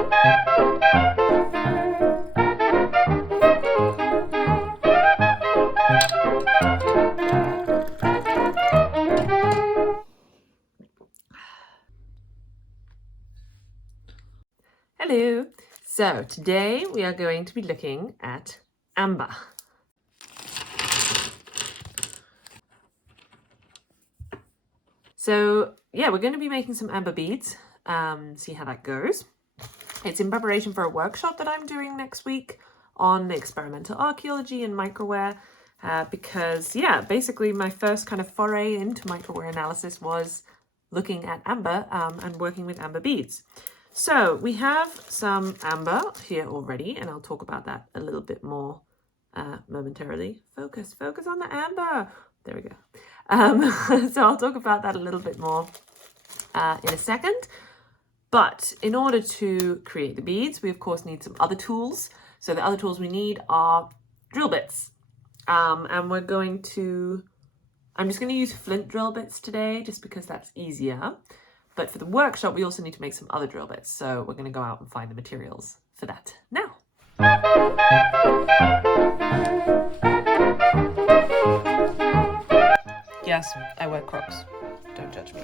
Hello! So today we are going to be looking at amber. So yeah, we're going to be making some amber beads, see how that goes. It's in preparation for a workshop that I'm doing next week on experimental archaeology and microware, because yeah, basically my first kind of foray into microware analysis was looking at amber and working with amber beads. So we have some amber here already, and I'll talk about that a little bit more momentarily. Focus on the amber. There we go. So I'll talk about that a little bit more in a second. But in order to create the beads, we of course need some other tools. So the other tools we need are drill bits. And I'm just going to use flint drill bits today, just because that's easier. But for the workshop, we also need to make some other drill bits. So we're going to go out and find the materials for that now. Yes, I wear Crocs. Don't judge me.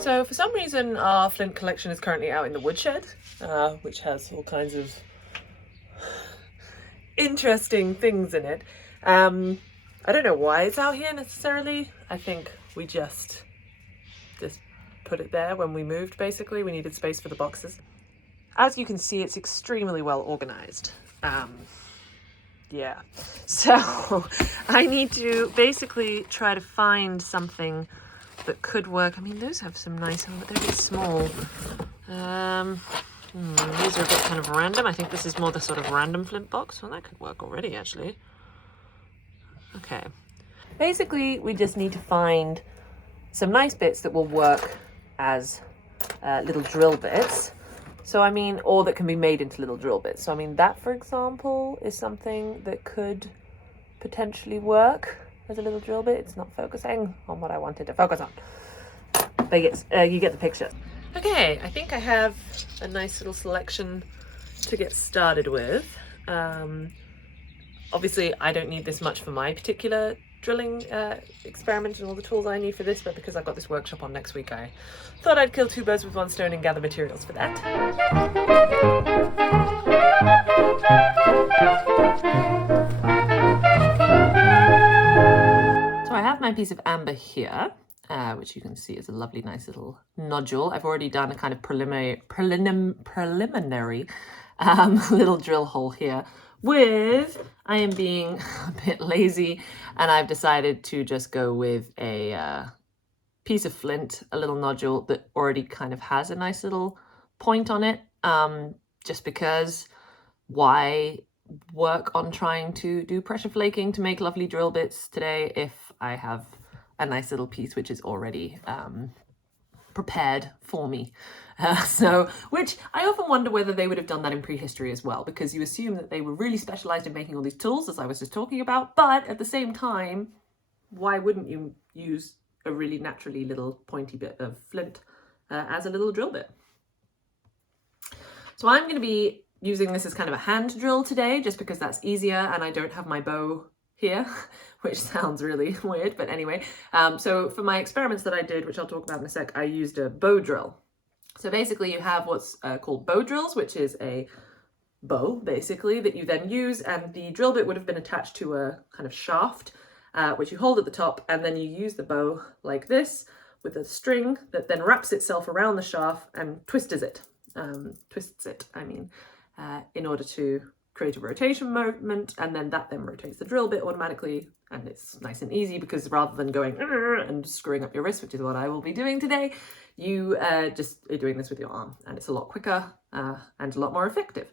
So for some reason, our flint collection is currently out in the woodshed, which has all kinds of interesting things in it. I don't know why it's out here necessarily. I think we just put it there when we moved, basically. We needed space for the boxes. As you can see, it's extremely well organized. Yeah, so I need to basically try to find something that could work. I mean, those have some nice ones, but they're a bit small. These are a bit kind of random. I think this is more the sort of random flint box. Well, that could work already, actually. Okay. Basically, we just need to find some nice bits that will work as little drill bits. So, I mean, or that can be made into little drill bits. So, I mean, that, for example, is something that could potentially work as a little drill bit. It's not focusing on what I wanted to focus on. But yes, you get the picture. Okay, I think I have a nice little selection to get started with. Obviously, I don't need this much for my particular drilling experiment and all the tools I need for this, but because I've got this workshop on next week, I thought I'd kill two birds with one stone and gather materials for that. So I have my piece of amber here, which you can see is a lovely, nice little nodule. I've already done a kind of preliminary little drill hole here. I am being a bit lazy, and I've decided to just go with a piece of flint, a little nodule that already kind of has a nice little point on it, just because why work on trying to do pressure flaking to make lovely drill bits today if I have a nice little piece which is already prepared for me. Which I often wonder whether they would have done that in prehistory as well, because you assume that they were really specialized in making all these tools, as I was just talking about, but at the same time, why wouldn't you use a really naturally little pointy bit of flint as a little drill bit? So I'm going to be using this as kind of a hand drill today, just because that's easier, and I don't have my bow here, which sounds really weird, but anyway. So for my experiments that I did, which I'll talk about in a sec, I used a bow drill. So basically you have what's called bow drills, which is a bow, basically, that you then use, and the drill bit would have been attached to a kind of shaft, which you hold at the top, and then you use the bow like this with a string that then wraps itself around the shaft and twists it, in order to create a rotation movement, and then that rotates the drill bit automatically, and it's nice and easy because rather than going and screwing up your wrist, which is what I will be doing today, you just are doing this with your arm, and it's a lot quicker and a lot more effective.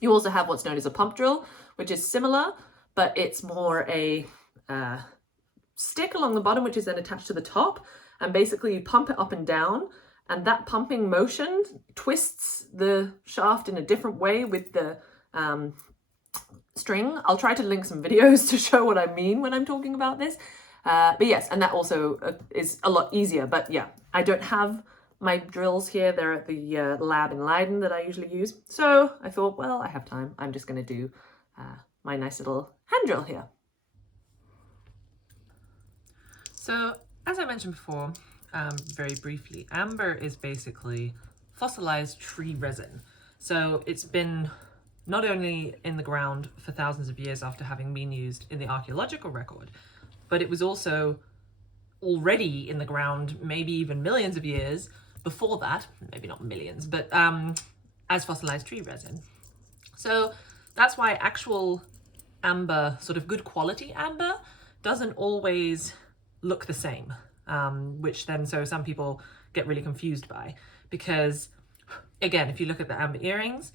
You also have what's known as a pump drill, which is similar, but it's more a stick along the bottom, which is then attached to the top, and basically you pump it up and down, and that pumping motion twists the shaft in a different way with the string. I'll try to link some videos to show what I mean when I'm talking about this. But yes, and that also is a lot easier. But yeah, I don't have my drills here. They're at the lab in Leiden that I usually use. So I thought, well, I have time. I'm just going to do my nice little hand drill here. So as I mentioned before, very briefly, amber is basically fossilized tree resin. So it's been not only in the ground for thousands of years after having been used in the archaeological record, but it was also already in the ground, maybe even millions of years before that, maybe not millions, but as fossilized tree resin. So that's why actual amber, sort of good quality amber, doesn't always look the same, which then so some people get really confused by, because again, if you look at the amber earrings,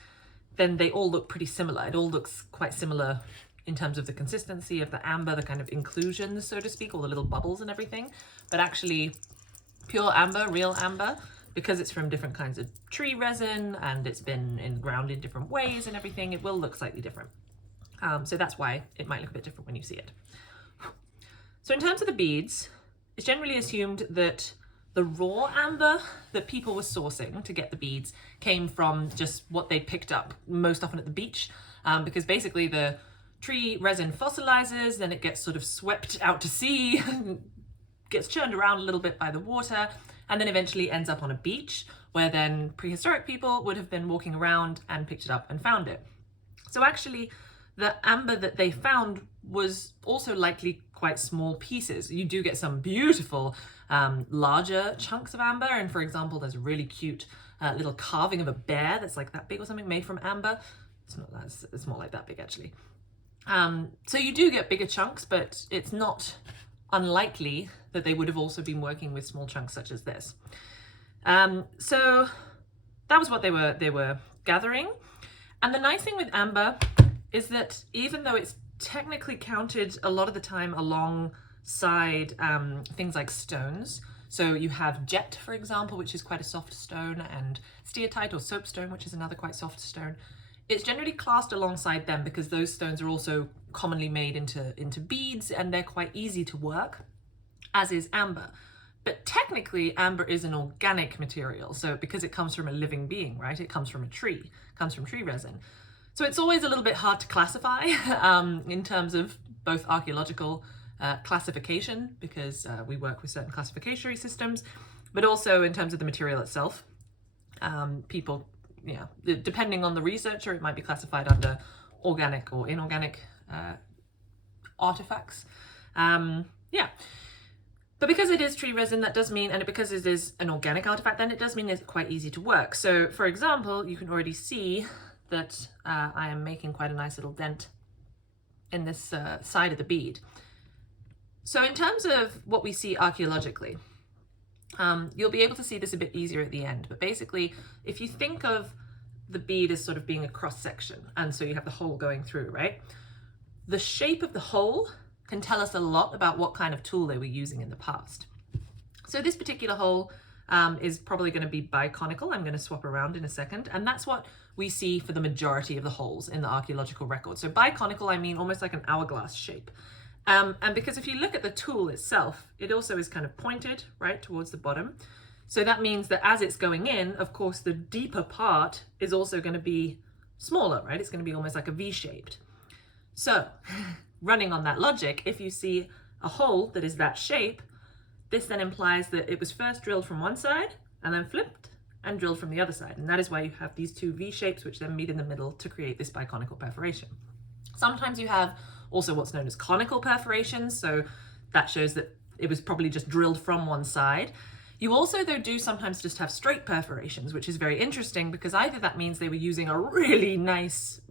then they all look pretty similar. It all looks quite similar in terms of the consistency of the amber, the kind of inclusions, so to speak, all the little bubbles and everything. But actually, pure amber, real amber, because it's from different kinds of tree resin and it's been ground in different ways and everything, it will look slightly different. So that's why it might look a bit different when you see it. So in terms of the beads, it's generally assumed that the raw amber that people were sourcing to get the beads came from just what they picked up, most often at the beach, because basically the tree resin fossilizes, then it gets sort of swept out to sea, gets churned around a little bit by the water, and then eventually ends up on a beach where then prehistoric people would have been walking around and picked it up and found it. So actually, the amber that they found was also likely quite small pieces. You do get some beautiful larger chunks of amber, and for example, there's a really cute little carving of a bear that's like that big or something, made from amber. It's not that, it's more like that big actually. So you do get bigger chunks, but it's not unlikely that they would have also been working with small chunks such as this. So that was what they were gathering. And the nice thing with amber is that even though it's technically counted a lot of the time alongside things like stones, so you have jet, for example, which is quite a soft stone, and steatite or soapstone, which is another quite soft stone, it's generally classed alongside them because those stones are also commonly made into beads and they're quite easy to work, as is amber. But technically, amber is an organic material. So because it comes from a living being, right? It comes from a tree, comes from tree resin. So it's always a little bit hard to classify in terms of both archaeological classification, because we work with certain classification systems, but also in terms of the material itself. People, yeah, depending on the researcher, it might be classified under organic or inorganic artifacts. Yeah. But because it is tree resin, that does mean, and because it is an organic artifact, then it does mean it's quite easy to work. So for example, you can already see that I am making quite a nice little dent in this side of the bead. So in terms of what we see archaeologically, you'll be able to see this a bit easier at the end. But basically, if you think of the bead as sort of being a cross section, and so you have the hole going through, right? The shape of the hole can tell us a lot about what kind of tool they were using in the past. So this particular hole is probably going to be biconical. I'm going to swap around in a second. And that's what we see for the majority of the holes in the archaeological record. So biconical, I mean almost like an hourglass shape. And because if you look at the tool itself, it also is kind of pointed right towards the bottom. So that means that as it's going in, of course, the deeper part is also going to be smaller, right? It's going to be almost like a V-shaped. So running on that logic, if you see a hole that is that shape, this then implies that it was first drilled from one side and then flipped and drilled from the other side. And that is why you have these two V shapes, which then meet in the middle to create this biconical perforation. Sometimes you have also what's known as conical perforations. So that shows that it was probably just drilled from one side. You also, though, do sometimes just have straight perforations, which is very interesting because either that means they were using a really nice,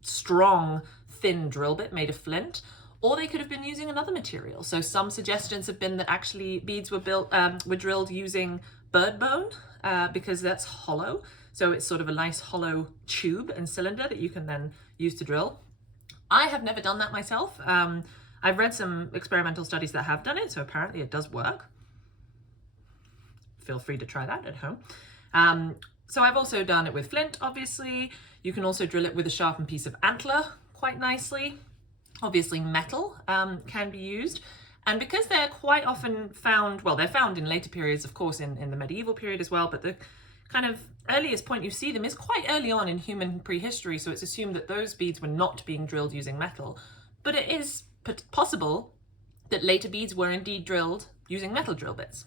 strong, thin drill bit made of flint, or they could have been using another material. So some suggestions have been that actually beads were drilled using bird bone because that's hollow. So it's sort of a nice hollow tube and cylinder that you can then use to drill. I have never done that myself. I've read some experimental studies that have done it, so apparently it does work. Feel free to try that at home. So I've also done it with flint, obviously. You can also drill it with a sharpened piece of antler quite nicely. Obviously metal can be used. And because they're quite often found, well, they're found in later periods, of course, in the medieval period as well, but the kind of earliest point you see them is quite early on in human prehistory, so it's assumed that those beads were not being drilled using metal. But it is possible that later beads were indeed drilled using metal drill bits.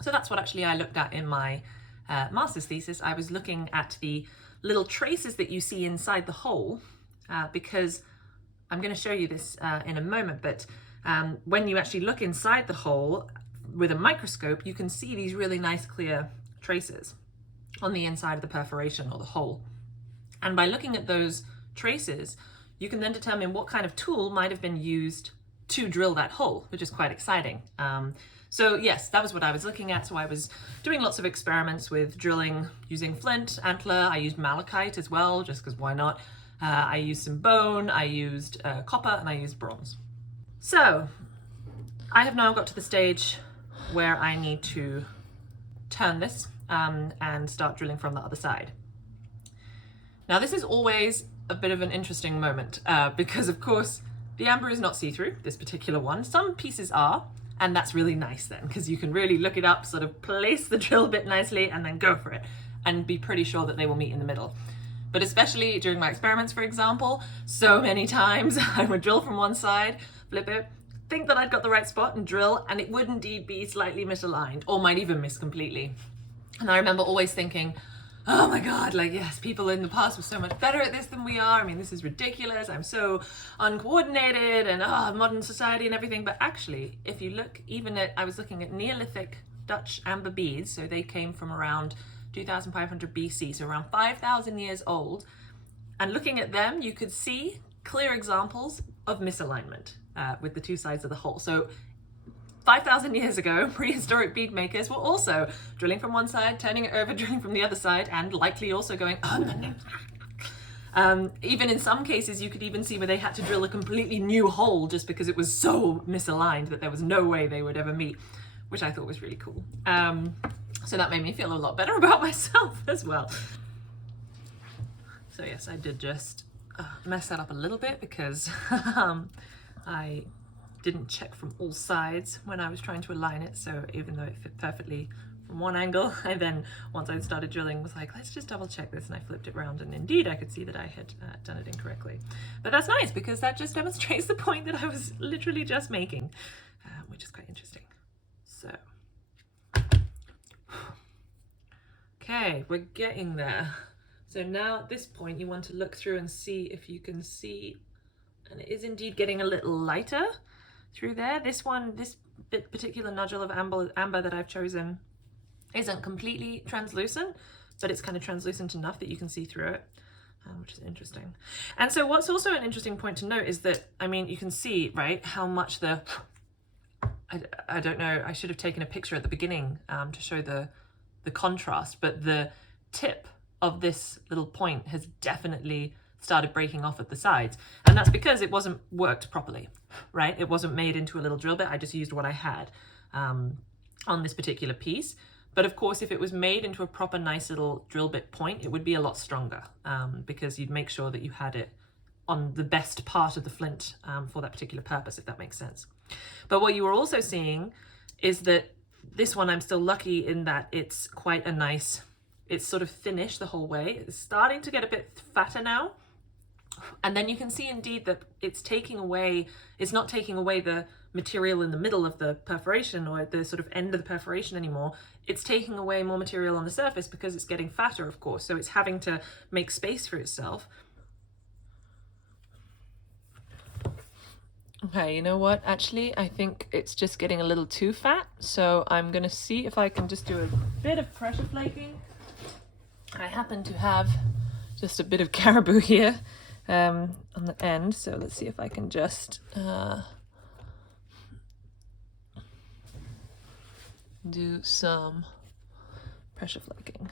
So that's what actually I looked at in my master's thesis. I was looking at the little traces that you see inside the hole, because I'm going to show you this in a moment, but when you actually look inside the hole with a microscope, you can see these really nice clear traces on the inside of the perforation or the hole. And by looking at those traces, you can then determine what kind of tool might have been used to drill that hole, which is quite exciting. So yes, that was what I was looking at. So I was doing lots of experiments with drilling using flint, antler. I used malachite as well, just because why not? I used some bone, I used copper, and I used bronze. So I have now got to the stage where I need to turn this and start drilling from the other side. Now this is always a bit of an interesting moment because of course the amber is not see-through, this particular one. Some pieces are, and that's really nice then, because you can really look it up, sort of place the drill bit nicely and then go for it and be pretty sure that they will meet in the middle. But especially during my experiments, for example, so many times I would drill from one side, flip it, think that I'd got the right spot and drill, and it would indeed be slightly misaligned or might even miss completely. And I remember always thinking, oh my God, like, yes, people in the past were so much better at this than we are. I mean, this is ridiculous. I'm so uncoordinated and modern society and everything. But actually, if you look even at, I was looking at Neolithic Dutch amber beads. So they came from around 2500 BC, so around 5,000 years old. And looking at them, you could see clear examples of misalignment with the two sides of the hole. So 5,000 years ago, prehistoric bead makers were also drilling from one side, turning it over, drilling from the other side, and likely also going, oh, no. Even in some cases, you could even see where they had to drill a completely new hole just because it was so misaligned that there was no way they would ever meet, which I thought was really cool. So that made me feel a lot better about myself as well. So yes, I did just mess that up a little bit because I didn't check from all sides when I was trying to align it. So even though it fit perfectly from one angle, I then, once I started drilling, was like, let's just double check this. And I flipped it around and indeed I could see that I had done it incorrectly. But that's nice because that just demonstrates the point that I was literally just making, which is quite interesting. So, okay, we're getting there. So now at this point, you want to look through and see if you can see, and it is indeed getting a little lighter through there. This one, this particular nodule of amber that I've chosen isn't completely translucent, but it's kind of translucent enough that you can see through it, which is interesting. And so what's also an interesting point to note is that, I mean, you can see, right, how much the, I don't know, I should have taken a picture at the beginning to show the contrast, but the tip of this little point has definitely started breaking off at the sides. And that's because it wasn't worked properly, right? It wasn't made into a little drill bit. I just used what I had on this particular piece. But of course, if it was made into a proper nice little drill bit point, it would be a lot stronger because you'd make sure that you had it on the best part of the flint for that particular purpose, if that makes sense. But what you were also seeing is that this one, I'm still lucky in that it's quite a nice, it's sort of thinnish the whole way. It's starting to get a bit fatter now. And then you can see indeed that it's taking away, it's not taking away the material in the middle of the perforation or the sort of end of the perforation anymore. It's taking away more material on the surface because it's getting fatter, of course. So it's having to make space for itself. Okay, you know what? Actually, I think it's just getting a little too fat. So I'm going to see if I can just do a bit of pressure flaking. I happen to have just a bit of caribou here on the end. So let's see if I can just do some pressure flaking.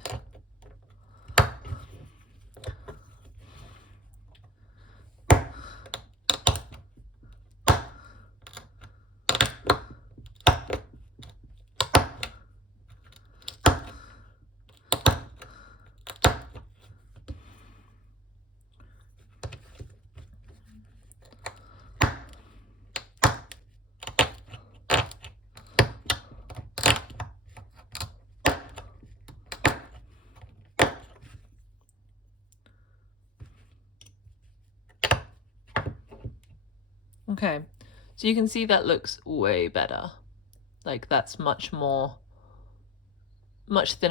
Okay, so you can see that looks way better. Like that's much thinner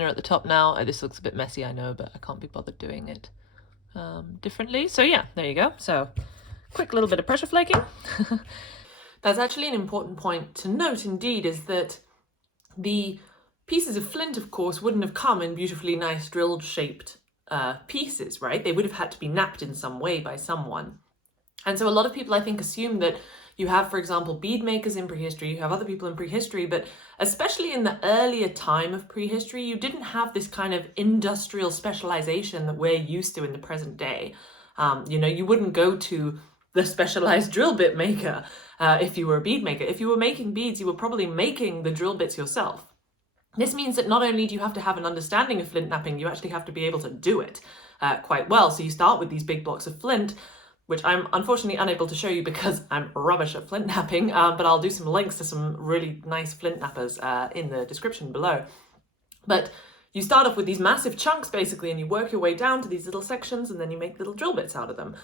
at the top now. This looks a bit messy, I know, but I can't be bothered doing it differently. So yeah, there you go. So quick little bit of pressure flaking. That's actually an important point to note indeed, is that the pieces of flint, of course, wouldn't have come in beautifully nice drilled shaped pieces, right? They would have had to be knapped in some way by someone. And so a lot of people, I think, assume that you have, for example, bead makers in prehistory, you have other people in prehistory, but especially in the earlier time of prehistory, you didn't have this kind of industrial specialization that we're used to in the present day. You wouldn't go to the specialized drill bit maker if you were a bead maker. If you were making beads, you were probably making the drill bits yourself. This means that not only do you have to have an understanding of flint knapping, you actually have to be able to do it quite well. So you start with these big blocks of flint, which I'm unfortunately unable to show you because I'm rubbish at flint knapping, but I'll do some links to some really nice flint knappers in the description below. But you start off with these massive chunks basically, and you work your way down to these little sections, and then you make little drill bits out of them.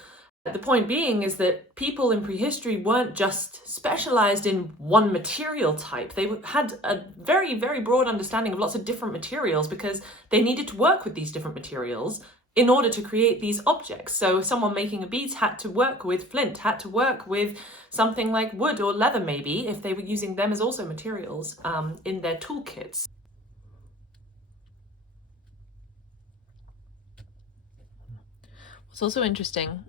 The point being is that people in prehistory weren't just specialized in one material type. They had a very, very broad understanding of lots of different materials because they needed to work with these different materials in order to create these objects. So someone making a bead had to work with flint, had to work with something like wood or leather maybe, if they were using them as also materials in their toolkits. What's also interesting,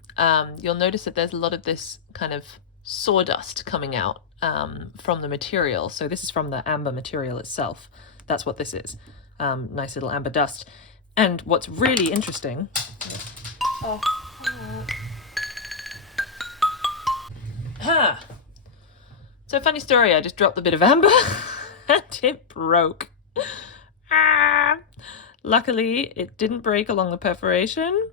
you'll notice that there's a lot of this kind of sawdust coming out from the material. So this is from the amber material itself. That's what this is. Nice little amber dust. And what's really interesting... Oh. Ah. So funny story, I just dropped a bit of amber and it broke. Ah. Luckily, it didn't break along the perforation.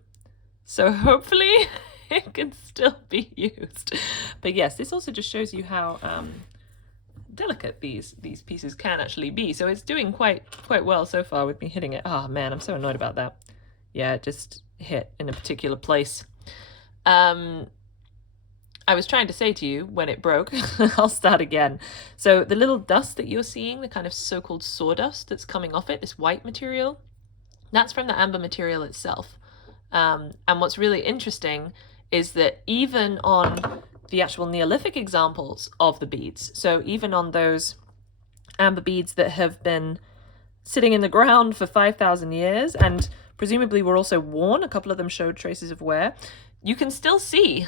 So hopefully it can still be used. But yes, this also just shows you how delicate these pieces can actually be. So it's doing quite well so far with me hitting it. Oh man, I'm so annoyed about that. Yeah, it just hit in a particular place. I was trying to say to you when it broke, I'll start again. So the little dust that you're seeing, the kind of so-called sawdust that's coming off it, this white material, that's from the amber material itself. And what's really interesting is that even on the actual Neolithic examples of the beads, so even on those amber beads that have been sitting in the ground for 5,000 years and presumably were also worn, a couple of them showed traces of wear, you can still see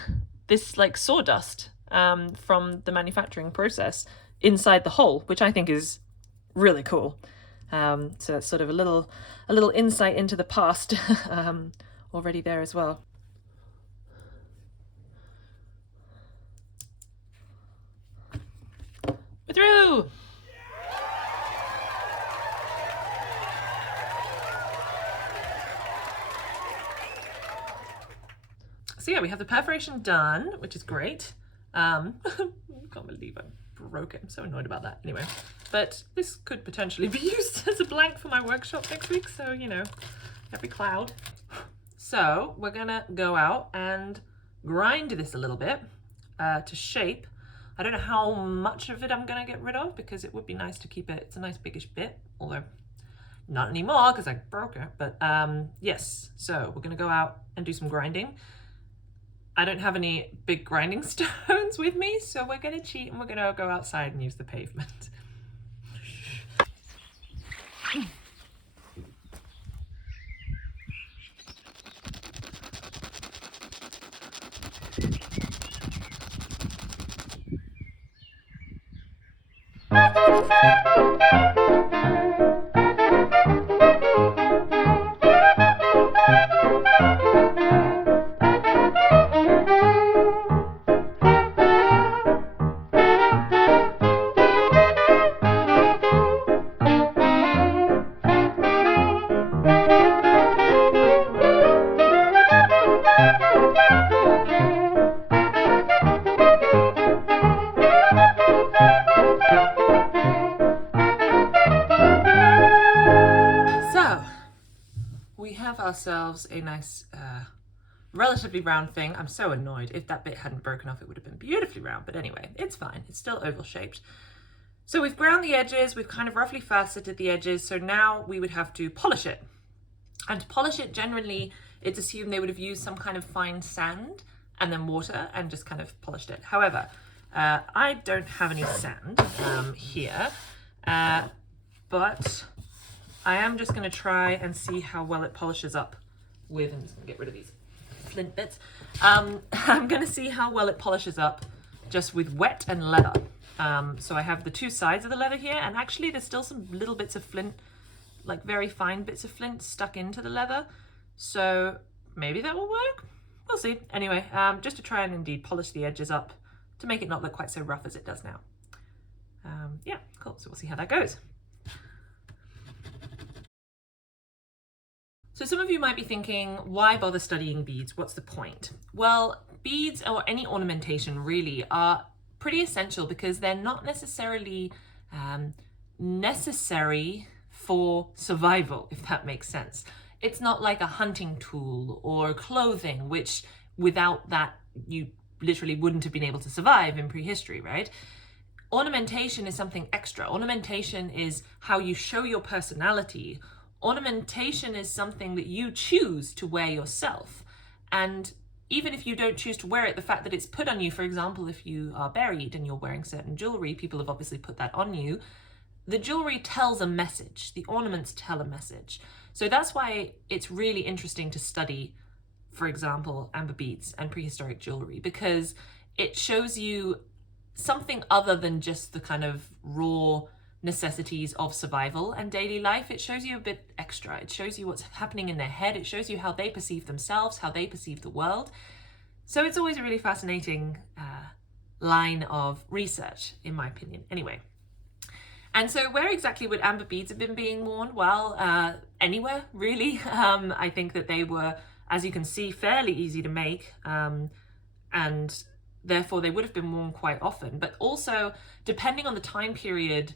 this like sawdust from the manufacturing process inside the hole, which I think is really cool. So that's sort of a little insight into the past already there as well. We're through! So yeah, we have the perforation done, which is great. I can't believe I broke it. I'm so annoyed about that. Anyway, but this could potentially be used as a blank for my workshop next week. So, you know, every cloud. So we're gonna go out and grind this a little bit to shape. I don't know how much of it I'm gonna get rid of because it would be nice to keep it. It's a nice biggish bit, although not anymore because I broke it. But yes, so we're gonna go out and do some grinding. I don't have any big grinding stones with me, so we're gonna cheat and we're gonna go outside and use the pavement. ourselves a nice relatively round thing. I'm so annoyed. If that bit hadn't broken off, it would have been beautifully round. But anyway, it's fine. It's still oval shaped. So we've ground the edges. We've kind of roughly faceted the edges. So now we would have to polish it. And to polish it, generally, it's assumed they would have used some kind of fine sand and then water and just kind of polished it. However, I don't have any sand here, but I am just going to try and see how well it polishes up with, I'm just going to get rid of these flint bits. I'm going to see how well it polishes up just with wet and leather. So I have the two sides of the leather here, and actually there's still some little bits of flint, like very fine bits of flint stuck into the leather. So maybe that will work. We'll see. Anyway, just to try and indeed polish the edges up to make it not look quite so rough as it does now. Yeah, cool. So we'll see how that goes. So some of you might be thinking, why bother studying beads? What's the point? Well, beads or any ornamentation really are pretty essential because they're not necessarily necessary for survival, if that makes sense. It's not like a hunting tool or clothing, which without that you literally wouldn't have been able to survive in prehistory, right? Ornamentation is something extra. Ornamentation is how you show your personality. Ornamentation is something that you choose to wear yourself. And even if you don't choose to wear it, the fact that it's put on you, for example, if you are buried and you're wearing certain jewelry, people have obviously put that on you. The jewelry tells a message. The ornaments tell a message. So that's why it's really interesting to study, for example, amber beads and prehistoric jewelry, because it shows you something other than just the kind of raw necessities of survival and daily life. It shows you a bit extra. It shows you what's happening in their head. It shows you how they perceive themselves, how they perceive the world. So it's always a really fascinating line of research, in my opinion. Anyway. And so where exactly would amber beads have been being worn? Well, anywhere, really. I think that they were, as you can see, fairly easy to make, and therefore they would have been worn quite often. But also, depending on the time period,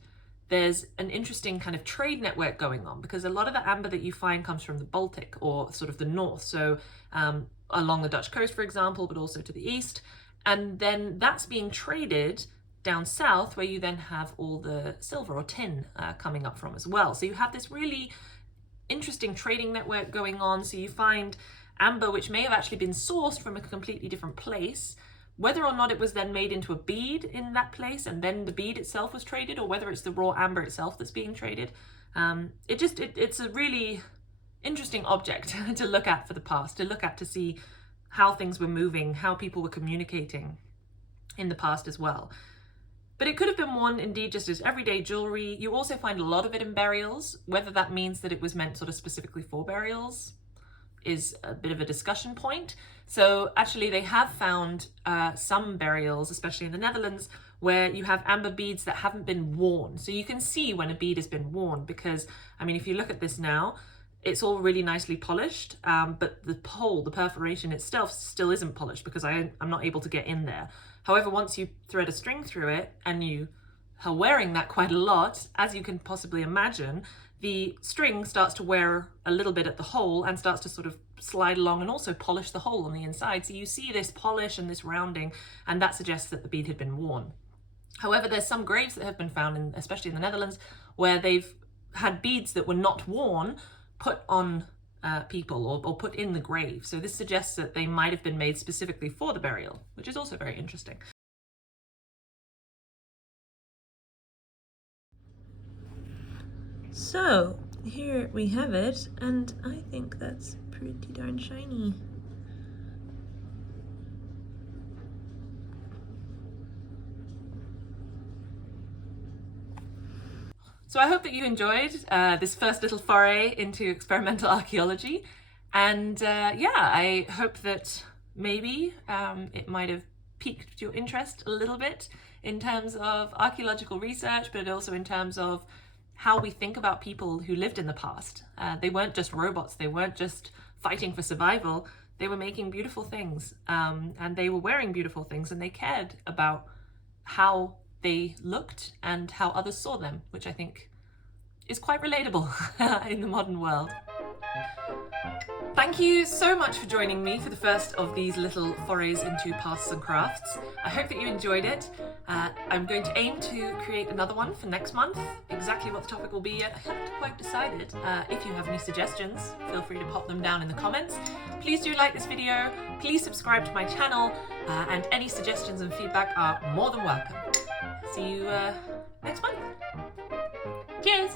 there's an interesting kind of trade network going on, because a lot of the amber that you find comes from the Baltic or sort of the north. So along the Dutch coast, for example, but also to the east. And then that's being traded down south, where you then have all the silver or tin coming up from as well. So you have this really interesting trading network going on. So you find amber, which may have actually been sourced from a completely different place, whether or not it was then made into a bead in that place and then the bead itself was traded, or whether it's the raw amber itself that's being traded. It's a really interesting object to look at for the past, to look at to see how things were moving, how people were communicating in the past as well. But it could have been worn indeed just as everyday jewelry. You also find a lot of it in burials. Whether that means that it was meant sort of specifically for burials is a bit of a discussion point. So actually they have found some burials, especially in the Netherlands, where you have amber beads that haven't been worn. So you can see when a bead has been worn, because, I mean, if you look at this now, it's all really nicely polished, but the hole, the perforation itself still isn't polished because I'm not able to get in there. However, once you thread a string through it and you are wearing that quite a lot, as you can possibly imagine, the string starts to wear a little bit at the hole and starts to sort of slide along and also polish the hole on the inside. So you see this polish and this rounding, and that suggests that the bead had been worn. However, there's some graves that have been found, especially in the Netherlands, where they've had beads that were not worn put on people or put in the grave. So this suggests that they might have been made specifically for the burial, which is also very interesting. So here we have it, and I think that's pretty darn shiny. So I hope that you enjoyed this first little foray into experimental archaeology. And yeah, I hope that maybe it might have piqued your interest a little bit in terms of archaeological research, but also in terms of how we think about people who lived in the past. They weren't just robots, they weren't just fighting for survival, they were making beautiful things, and they were wearing beautiful things, and they cared about how they looked and how others saw them, which I think is quite relatable in the modern world. Thank Thank you so much for joining me for the first of these little forays into paths and crafts. I hope that you enjoyed it. I'm going to aim to create another one for next month. Exactly what the topic will be yet, I haven't quite decided. If you have any suggestions, feel free to pop them down in the comments. Please do like this video, please subscribe to my channel, and any suggestions and feedback are more than welcome. See you next month. Cheers!